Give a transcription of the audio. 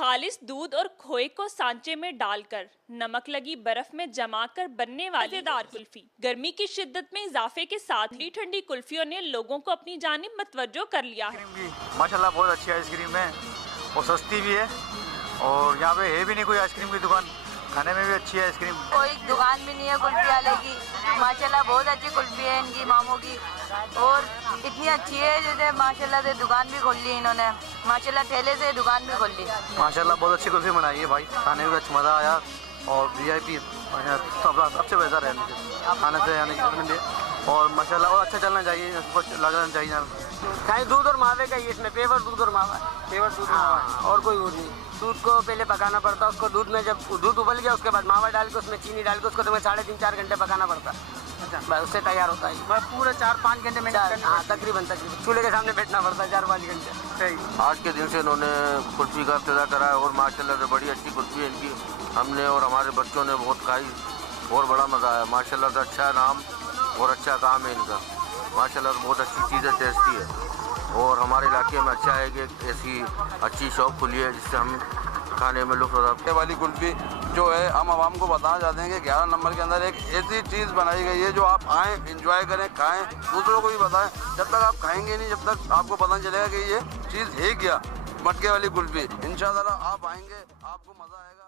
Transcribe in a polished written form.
खालिस दूध और खोए को सांचे में डालकर नमक लगी बर्फ में जमाकर बनने वाली मजेदार कुल्फी। गर्मी की शिद्दत में इजाफे के साथ ठंडी ठंडी कुल्फियों ने लोगों को अपनी जानिब मतवज्जो कर लिया है। माशाल्लाह बहुत अच्छी आइसक्रीम है और सस्ती भी है और यहाँ पे है भी नहीं कोई आइसक्रीम की दुकान, खाने में भी अच्छी है आइसक्रीम। कोई दुकान भी नहीं है कुल्फी वाले की। माशाल्लाह बहुत अच्छी कुल्फी है इनकी मामों की और इतनी अच्छी है जैसे माशाल्लाह से दुकान भी खोल ली इन्होंने। माशाल्लाह ठेले से दुकान भी खोल ली। माशाल्लाह बहुत अच्छी कुल्फी बनाई है भाई, खाने में अच्छा मज़ा आया और VIP सबसे बेहतर है खाने से आने के लिए और माशाल्लाह और अच्छा चलना चाहिए, लगना चाहिए। कहीं दूध और मावे का ही इसमें पेवर दूध और मावा, पेवर दूध और कोई दूध नहीं। दूध को पहले पकाना पड़ता है, उसको दूध में जब दूध उबल गया उसके बाद मावा डाल के उसमें चीनी डाल के उसको तुम्हें 3.5-4 घंटे पकाना पड़ता है। बस उससे तैयार होता है। पूरे 4-5 घंटे में हाँ तकरीबन चूल्हे के सामने बैठना पड़ता है 4-5 घंटे। सही। आज के दिन से इन्होंने कुल्फी का इब्तिदा करा है और माशाल्लाह से बड़ी अच्छी कुल्फी है इनकी। हमने और हमारे बच्चों ने बहुत खाई और बड़ा मज़ा आया। माशाल्लाह से अच्छा नाम और अच्छा काम है इनका। माशाल्लाह से बहुत अच्छी चीज़ है, टेस्टी है और हमारे इलाके में अच्छा है कि ऐसी अच्छी शॉप खुली है जिससे हम खाने में लुत्फ़ उठाते वाली कुल्फ़ी जो है हम आवाम को बताना चाहते हैं कि 11 नंबर के अंदर एक ऐसी चीज़ बनाई गई है जो आप आएँ, इंजॉय करें, खाएं, दूसरों को भी बताएं। जब तक आप खाएंगे नहीं, जब तक आपको पता नहीं चलेगा कि ये चीज़ है क्या, मटके वाली कुल्फ़ी। इंशाअल्लाह आप आएंगे, आपको मज़ा आएगा।